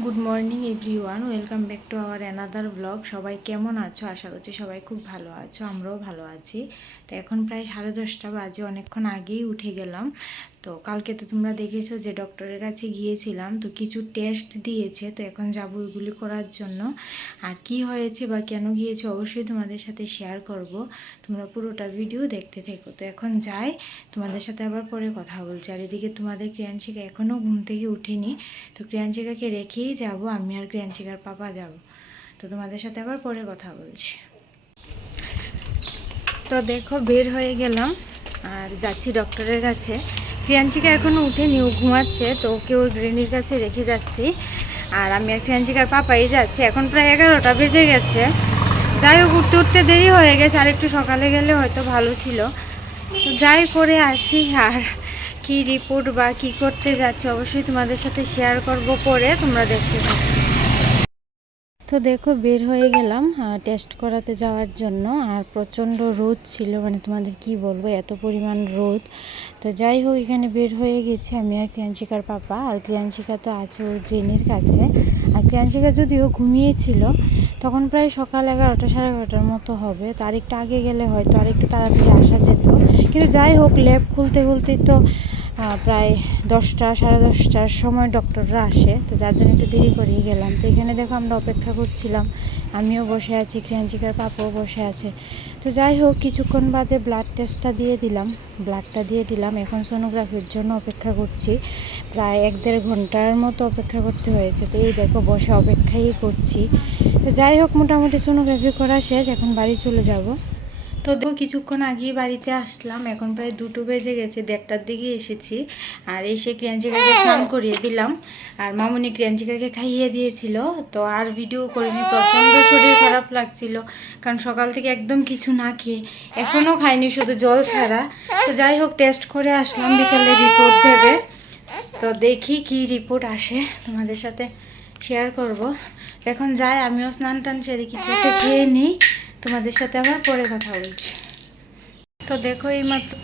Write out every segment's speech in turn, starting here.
Good morning everyone welcome back to our another blog সবাই কেমন আছো? আশা করছি সবাই খুব ভালো আছো, আমরাও ভালো আছি। তো এখন প্রায় সাড়ে দশটা বাজে, অনেকক্ষণ আগেই উঠে গেলাম। তো কালকে তো তোমরা দেখেছ যে ডক্টরের কাছে গিয়েছিলাম, তো কিছু টেস্ট দিয়েছে, তো এখন যাব ওইগুলি করার জন্য। আর কি হয়েছে বা কেন গিয়েছে অবশ্যই তোমাদের সাথে শেয়ার করব। তোমরা পুরোটা ভিডিও দেখতে থেকো। তো এখন যাই, তোমাদের সাথে আবার পরে কথা বলছি। আর এদিকে তোমাদের ক্রিয়াংশিকা এখনও ঘুম থেকে উঠেনি, তো ক্রিয়াংশিকাকে রেখেই যাব, আমি আর ক্রিয়াংশিকার পাপা যাব। তো তোমাদের সাথে আবার পরে কথা বলছি। তো দেখো বের হয়ে গেলাম, আর যাচ্ছি ডক্টরের কাছে। ক্রিয়াঞ্চিকা এখনও উঠেনি ও ঘুমাচ্ছে, তো ওকে ওর গ্রেনির কাছে রেখে যাচ্ছি। আর আমি আর ক্রিয়াঞ্চিকার পাপাই যাচ্ছি, এখন প্রায় এগারোটা বেজে গেছে। যাই হোক, উঠতে উঠতে দেরি হয়ে গেছে, আর একটু সকালে গেলে হয়তো ভালো ছিল। তো যাই করে আসি, আর কি রিপোর্ট বা কি করতে যাচ্ছে অবশ্যই তোমাদের সাথে শেয়ার করব পরে, তোমরা দেখতে থাকো। তো দেখো বের হয়ে গেলাম টেস্ট করাতে যাওয়ার জন্য। আর প্রচণ্ড রোদ ছিল মানে তোমাদের কি বলব, এত পরিমাণ রোদ। তো যাই হোক, এখানে বের হয়ে গেছি আমি আর ক্রিয়াঞ্চিকার পাপা। আর ক্রিয়াঞ্চিকা তো আছে ওই ড্রেনের কাছে। আর ক্রিয়াঞ্চিকা যদিও ঘুমিয়েছিল, তখন প্রায় সকাল এগারোটা, সাড়ে এগারোটার মতো হবে। তো আরেকটু আগে গেলে হয়তো আরেকটু তাড়াতাড়ি আসা যেত। কিন্তু যাই হোক ল্যাব খুলতে খুলতেই তো প্রায় দশটা, সাড়ে দশটার সময় ডক্টররা আসে। তো যার জন্য একটু দেরি করেই গেলাম। তো এখানে দেখো আমরা অপেক্ষা করছিলাম। আমিও বসে আছি, ক্রিয়াঞ্চিকার পাপাও বসে আছে। তো যাই হোক, কিছুক্ষণ বাদে ব্লাড টেস্টটা দিয়ে দিলাম। ব্লাডটা দিয়ে দিলাম। এখন সোনোগ্রাফির জন্য অপেক্ষা করছি। প্রায় এক দেড় ঘণ্টার মতো অপেক্ষা করতে হয়েছে। তো এই দেখো, বসে অপেক্ষাই করছি। তো যাই হোক, মোটামুটি সোনোগ্রাফি করা শেষ। এখন বাড়ি চলে যাব। তো দেখো, কিছুক্ষণ আগেই বাড়িতে আসলাম। এখন প্রায় দুটো বেজে গেছে, দেড়টার দিকে এসেছি। আর এসে ক্রিয়াঞ্চিকাকে স্নান করিয়ে দিলাম। আর মামুনি ক্রিয়াঞ্চিকাকে খাইয়ে দিয়েছিল। তো আর ভিডিও করিনি, প্রচণ্ড শরীর খারাপ লাগছিল। কারণ সকাল থেকে একদম কিছু না খেয়ে এখনও খাইনি শুধু জল ছাড়া। তো যাই হোক টেস্ট করে আসলাম বিকালে রিপোর্ট দেবে। তো দেখি কি রিপোর্ট আসে। তোমাদের সাথে শেয়ার করব। এখন যাই, আমিও স্নান টান সেরে কিছু একটা খেয়ে নিই। তোমাদের সাথে আবার পরে কথা বলছি। তো দেখো এই মাত্র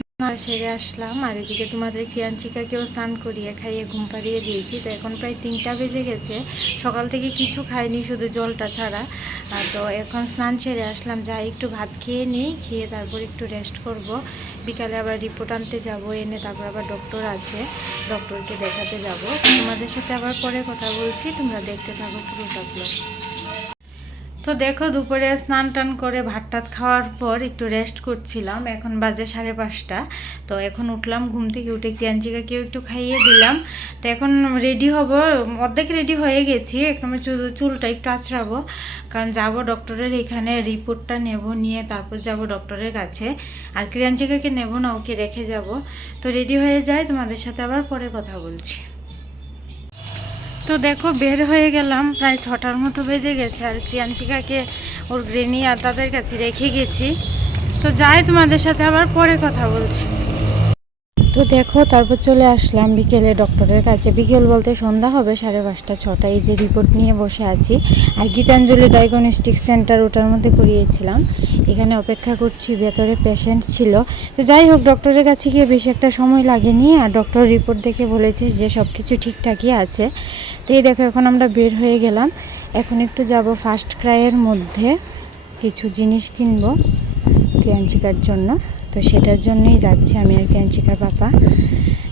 সেরে আসলাম, আর এদিকে তোমাদের ক্রিয়াঞ্চিকাকেও স্নান করিয়ে খাইয়ে ঘুম পাড়িয়ে দিয়েছি। তো এখন প্রায় তিনটা বেজে গেছে, সকাল থেকে কিছু খাইনি, শুধু জলটা ছাড়া। তো এখন স্নান সেরে আসলাম, যাই একটু ভাত খেয়ে নিই, খেয়ে তারপর একটু রেস্ট করব। বিকালে আবার রিপোর্ট আনতে যাব, এনে তারপর আবার ডক্টর আছে ডক্টরকে দেখাতে যাব। তোমাদের সাথে আবার পরে কথা বলছি, তোমরা দেখতে থাকো পুরোটা ব্লগ তো দেখো দুপুরে স্নান টান করে ভাত টাত খাওয়ার পর একটু রেস্ট করছিলাম। এখন বাজে সাড়ে পাঁচটা। তো এখন উঠলাম, ঘুম থেকে উঠে ক্রিয়াঞ্চিকাকেও একটু খাইয়ে দিলাম। তো এখন রেডি হব, অর্ধেক রেডি হয়ে গেছি। একদম শুধু চুলটা একটু আঁচড়াবো। কারণ যাব ডক্টরের এখানে রিপোর্টটা নেব নিয়ে তারপর যাব ডক্টরের কাছে। আর ক্রিয়াঞ্চিকাকে নেব না, ওকে রেখে যাব। তো রেডি হয়ে যায়, তোমাদের সাথে আবার পরে কথা বলছি। তো দেখো বের হয়ে গেলাম, প্রায় ছটার মতো বেজে গেছে আর ক্রিয়াংশিকাকে ওর গ্রেনি আর তাদের কাছে রেখে গেছি। তো যাই তোমাদের সাথে আবার পরে কথা বলছি। তো দেখো, তারপর চলে আসলাম বিকেলে ডক্টরের কাছে। বিকেল বলতে সন্ধ্যা হবে, সাড়ে পাঁচটা ছটা। এই যে রিপোর্ট নিয়ে বসে আছি। আর গীতাঞ্জলি ডায়াগনস্টিক সেন্টার ওটার মধ্যে করিয়েছিলাম। এখানে অপেক্ষা করছি, ভেতরে পেশেন্ট ছিল। তো যাই হোক, ডক্টরের কাছে গিয়ে বেশি একটা সময় লাগেনি। আর ডক্টর রিপোর্ট দেখে বলেছে যে সব কিছু ঠিকঠাকই আছে। তো এই দেখো, এখন আমরা বের হয়ে গেলাম। এখন একটু যাব ফার্স্ট ক্রাইয়ের মধ্যে। কিছু জিনিস কিনবো ক্রিয়াঞ্চিকার জন্য। তো সেটার জন্যই যাচ্ছি আমি আর ক্রিয়াঞ্চিকার পাপা।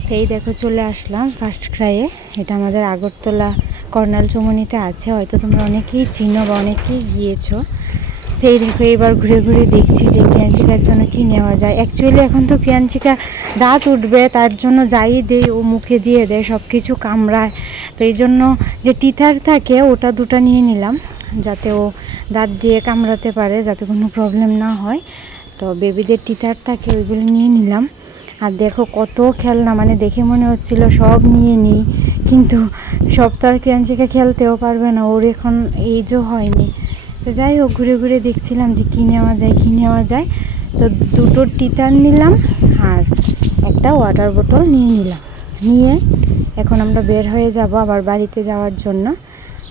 তো এই দেখো চলে আসলাম ফার্স্ট ক্রাইয়ে এটা আমাদের আগরতলা কর্নাল চৌমনিতে আছে, হয়তো তোমরা অনেকেই চিনো বা অনেকেই গিয়েছো। তো এই দেখো এবার ঘুরে ঘুরে দেখছি যে ক্রিয়াঞ্চিকার জন্য কি নেওয়া যায়। অ্যাকচুয়ালি এখন তো ক্রিয়াঞ্চিকা দাঁত উঠবে, তার জন্য যাই দেয় ও মুখে দিয়ে দেয় সব কিছু কামড়ায়। তো এই জন্য যে টিথার থাকে, ওটা দুটো নিয়ে নিলাম, যাতে ও দাঁত দিয়ে কামড়াতে পারে, যাতে কোনো প্রবলেম না হয়। তো বেবিদের টিথার থাকে, ওইগুলো নিয়ে নিলাম। আর দেখো কত খেলনা মানে দেখে মনে হচ্ছিল সব নিয়ে নিই, কিন্তু সব তো আর ক্রিয়াঞ্চিকা খেলতেও পারবে না, ওর এখন এজও হয়নি। তো যাই হোক, ঘুরে ঘুরে দেখছিলাম যে কী নেওয়া যায়, কী নেওয়া যায়। তো দুটো টিতার নিলাম, আর একটা ওয়াটার বোতল নিয়ে নিলাম। নিয়ে এখন আমরা বের হয়ে যাব আবার বাড়িতে যাওয়ার জন্য।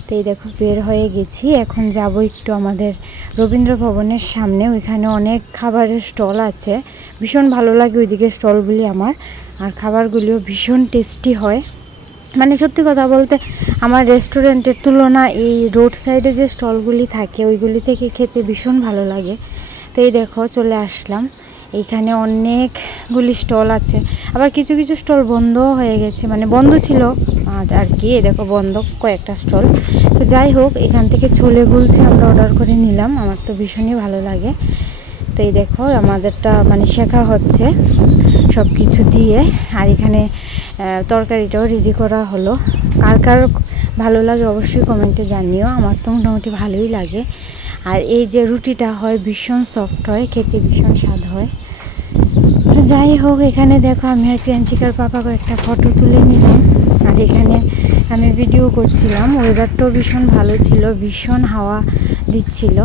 তো এই দেখো, বের হয়ে গেছি। এখন যাব একটু আমাদের রবীন্দ্র ভবনের সামনে। ওইখানে অনেক খাবারের স্টল আছে। ভীষণ ভালো লাগে ওইদিকে স্টলগুলি আমার। আর খাবারগুলিও ভীষণ টেস্টি হয়। মানে সত্যি কথা বলতে, আমার রেস্টুরেন্টের তুলনা এই রোড সাইডে যে স্টলগুলি থাকে, ওইগুলি থেকে খেতে ভীষণ ভালো লাগে। তো এই দেখো, চলে আসলাম। এইখানে অনেকগুলি স্টল আছে। আবার কিছু কিছু স্টল বন্ধও হয়ে গেছে। মানে বন্ধ ছিল। আজ আর কি দেখো বন্ধ কয়েকটা স্টল। তো যাই হোক, এখান থেকে ছোলে গুলছে, আমরা অর্ডার করে নিলাম। আমার তো ভীষণই ভালো লাগে। তো এই দেখো, আমাদেরটা মানে শেখা হচ্ছে সব কিছু দিয়ে। আর এখানে তরকারিটাও রেডি করা হলো। কার কার ভালো লাগে অবশ্যই কমেন্টে জানিও। আমার তো মোটামুটি ভালোই লাগে। আর এই যে রুটিটা হয়, ভীষণ সফট হয়, খেতে ভীষণ স্বাদ হয়। তো যাই হোক, এখানে দেখো আমি আর ক্রিয়াঞ্চিকার পাপা কয়েকটা ফটো তুলে নিলাম। এখানে আমি ভিডিও করছিলাম। ওয়েদারটাও ভীষণ ভালো ছিল, ভীষণ হাওয়া দিচ্ছিল।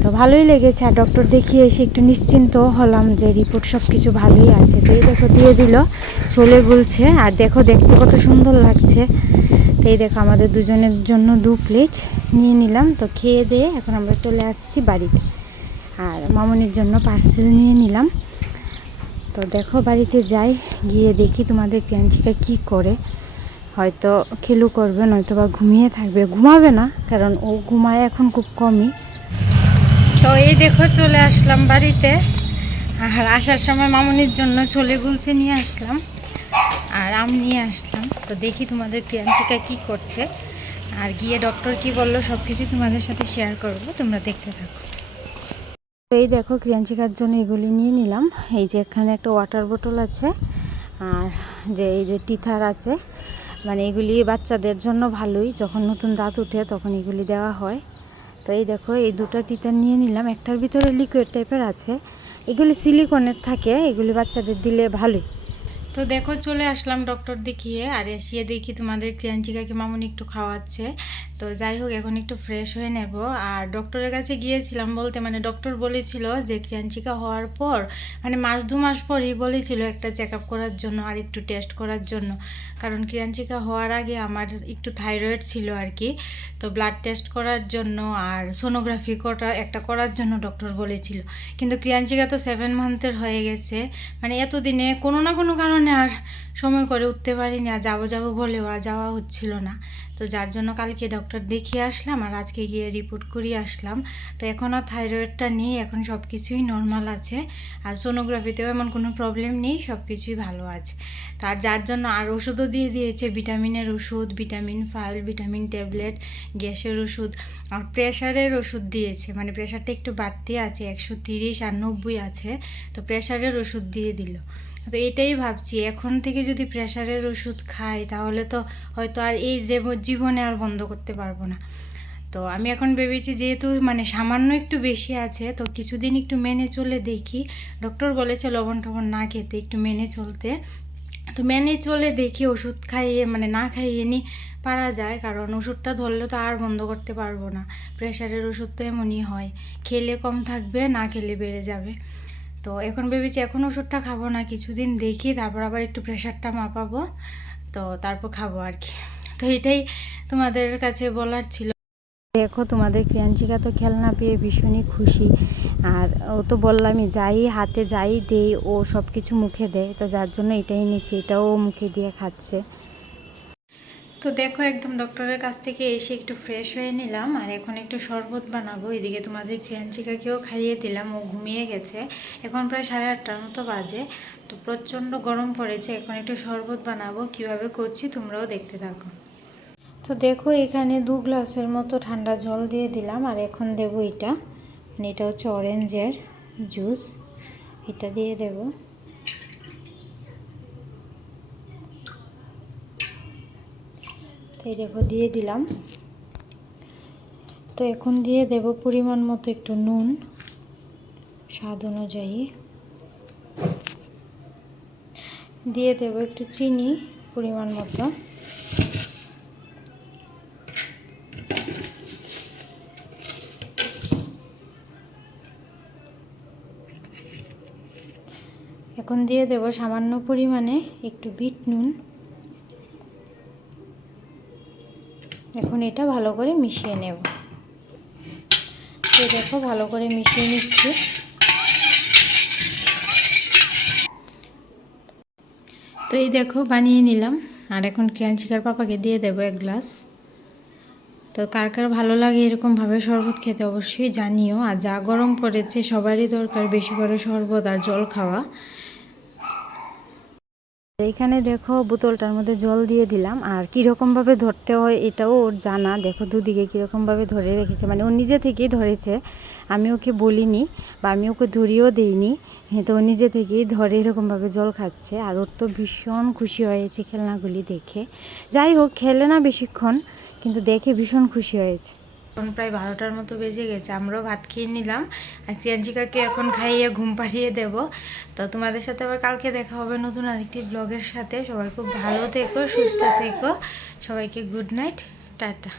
তো ভালোই লেগেছে আর ডক্টর দেখিয়ে এসে একটু নিশ্চিন্ত হলাম যে রিপোর্ট সব কিছু ভালোই আছে। তো এই দেখো, দিয়ে দিল, চলে গুলছে আর দেখো, দেখতে কত সুন্দর লাগছে। তো এই দেখো, আমাদের দুজনের জন্য দু প্লেট নিয়ে নিলাম। তো খেয়ে দিয়ে এখন আমরা চলে আসছি বাড়িতে। আর মামনির জন্য পার্সেল নিয়ে নিলাম। তো দেখো, বাড়িতে যাই, গিয়ে দেখি তোমাদের প্রিয়াঞ্চিকা কি করে। হয়তো খেলু করবে নয়তো বা ঘুমিয়ে থাকবে। ঘুমাবে না, কারণ ও ঘুমায় এখন খুব কমই। তো এই দেখো চলে আসলাম বাড়িতে। আর আসার সময় মামনির জন্য চলে গুলছে নিয়ে আসলাম। আর আম নিয়ে আসলাম। তো দেখি তোমাদের প্রিয়াঞ্চিকা কি করছে। আর গিয়ে ডক্টর কি বলল সব কিছু তোমাদের সাথে শেয়ার করব। তোমরা দেখতে থাকো। তো এই দেখো ক্রিয়াঞ্চিকার জন্য এগুলি নিয়ে নিলাম। এই যে এখানে একটা ওয়াটার বোতল আছে। আর যে এই যে টিথার আছে মানে এগুলি বাচ্চাদের জন্য ভালোই। যখন নতুন দাঁত উঠে তখন এগুলি দেওয়া হয়। তো এই দেখো, এই দুটো টিতার নিয়ে নিলাম। একটার ভিতরে লিকুইড টাইপের আছে। এগুলি সিলিকনের থাকে, এগুলি বাচ্চাদের দিলে ভালোই। তো দেখো, চলে আসলাম ডক্টর দেখিয়ে। আর এসিয়ে দেখি তোমাদের ক্রিয়াঞ্চিকাকে মামুনি একটু খাওয়াচ্ছে। তো যাই হোক, এখন একটু ফ্রেশ হয়ে নেব। আর ডক্টরের কাছে গিয়েছিলাম বলতে মানে ডক্টর বলেছিল যে ক্রিয়াঞ্চিকা হওয়ার পর মানে মাস দু মাস পরই বলেছিল একটা চেক আপ করার জন্য আর একটু টেস্ট করার জন্য। কারণ ক্রিয়াঞ্চিকা হওয়ার আগে আমার একটু থাইরয়েড ছিল আর কি। তো ব্লাড টেস্ট করার জন্য আর সোনোগ্রাফি করা একটা করার জন্য ডক্টর বলেছিল। কিন্তু ক্রিয়াঞ্চিকা তো সেভেন মান্থের হয়ে গেছে। মানে এতদিনে কোনো না কোনো কারণে আর সময় করে উঠতে পারিনি, আর যাব যাব বলেও আর যাওয়া হচ্ছিল না। তো যার জন্য কালকে ডক্টর দেখিয়ে আসলাম আর আজকে গিয়ে রিপোর্ট করিয়ে আসলাম। তো এখন আর থাইরয়েডটা নেই, এখন সব কিছুই নর্মাল আছে। আর সোনোগ্রাফিতেও এমন কোনো প্রবলেম নেই সব কিছুই ভালো আছে। তার যার জন্য আর ওষুধও দিয়ে দিয়েছে, ভিটামিনের ওষুধ ভিটামিন ফাইল ভিটামিন ট্যাবলেট গ্যাসের ওষুধ আর প্রেশারের ওষুধ দিয়েছে। মানে প্রেশারটা একটু বাড়তি আছে, একশো তিরিশ আর নব্বই আছে। তো প্রেশারের ওষুধ দিয়ে দিল। তো এটাই ভাবছি, এখন থেকে যদি প্রেশারের ওষুধ খাই তাহলে তো হয়তো আর এই যে জীবনে আর বন্ধ করতে পারব না। তো আমি এখন ভেবেছি যেহেতু মানে সামান্য একটু বেশি আছে, তো কিছুদিন একটু মেনে চলে দেখি। ডক্টর বলেছে লবণ টবণ না খেতে, একটু মেনে চলতে। তো মেনে চলে দেখি, ওষুধ খাইয়ে মানে না খাইয়ে নি পারা যায়, কারণ ওষুধটা ধরলে তো আর বন্ধ করতে পারব না। প্রেশারের ওষুধ তো এমনই হয়, খেলে কম থাকবে, না খেলে বেড়ে যাবে। তো এখন ভেবেছি এখন ওষুধটা খাব না, কিছুদিন দেখি, তারপর আবার একটু প্রেশারটা মাপাবো, তো তারপর খাব আর কি। তো এটাই তোমাদের কাছে বলার ছিল। দেখো তোমাদের ক্রিয়াঞ্চিকা তো খেলনা পেয়ে ভীষণই খুশি। আর ও তো বললামই, যাই হাতে যাই দেই, ও সব কিছু মুখে দেয়, তো যার জন্য এটাই নিচ্ছি, এটাও মুখে দিয়ে খাচ্ছে। তো দেখো, একদম ডক্টরের কাছ থেকে এসে একটু ফ্রেশ হয়ে নিলাম আর এখন একটু শরবত বানাবো। এদিকে তোমাদের ক্রিয়াঞ্চিকাকেও খাইয়ে দিলাম, ও ঘুমিয়ে গেছে। এখন প্রায় সাড়ে আটটার মতো বাজে, তো প্রচণ্ড গরম পড়েছে। এখন একটু শরবত বানাবো, কীভাবে করছি তোমরাও দেখতে থাকো। তো দেখো, এখানে দু গ্লাসের মতো ঠান্ডা জল দিয়ে দিলাম আর এখন দেব এটা। মানে এটা হচ্ছে অরেঞ্জের জুস এটা দিয়ে দেবো। এই দেখো, দিয়ে দিলাম। তো এখন দিয়ে দেব পরিমাণ মতো একটু নুন, স্বাদ অনুযায়ী। দিয়ে দেব একটু চিনি পরিমাণ মতো। এখন দিয়ে দেব সামান্য পরিমাণে একটু বিট নুন। এখন এটা ভালো করে মিশিয়ে নেব। তো দেখো ভালো করে মিশিয়ে নিচ্ছি। তো এই দেখো বানিয়ে নিলাম। আর এখন ক্রিয়াঞ্চিকার পাপাকে দিয়ে দেবো এক গ্লাস। তো কার কার ভালো লাগে এরকমভাবে শরবত খেতে অবশ্যই জানিও। আর যা গরম পড়েছে সবারই দরকার বেশি করে শরবত আর জল খাওয়া। এইখানে দেখো বোতলটার মধ্যে জল দিয়ে দিলাম। আর কীরকমভাবে ধরতে হয় এটাও ওর জানা। দেখো দুদিকে কীরকমভাবে ধরে রেখেছে। মানে ও নিজে থেকেই ধরেছে। আমি ওকে বলিনি বা আমি ওকে ধরিয়েও দিইনি। হ্যাঁ তো ও নিজে থেকেই ধরে এরকমভাবে জল খাচ্ছে। আর ওর তো ভীষণ খুশি হয়েছে খেলনাগুলি দেখে। যাই হোক, খেলে না বেশিক্ষণ, কিন্তু দেখে ভীষণ খুশি হয়েছে। এখন প্রায় বারোটার মতো বেজে গেছে, আমরাও ভাত খেয়ে নিলাম। আর ক্রিয়াঞ্চিকাকে এখন খাইয়ে ঘুম পাড়িয়ে দেব। তো তোমাদের সাথে আবার কালকে দেখা হবে নতুন আরেকটি ব্লগের সাথে। সবাই খুব ভালো থেকো, সুস্থ থেকো। সবাইকে গুড নাইট টাটা।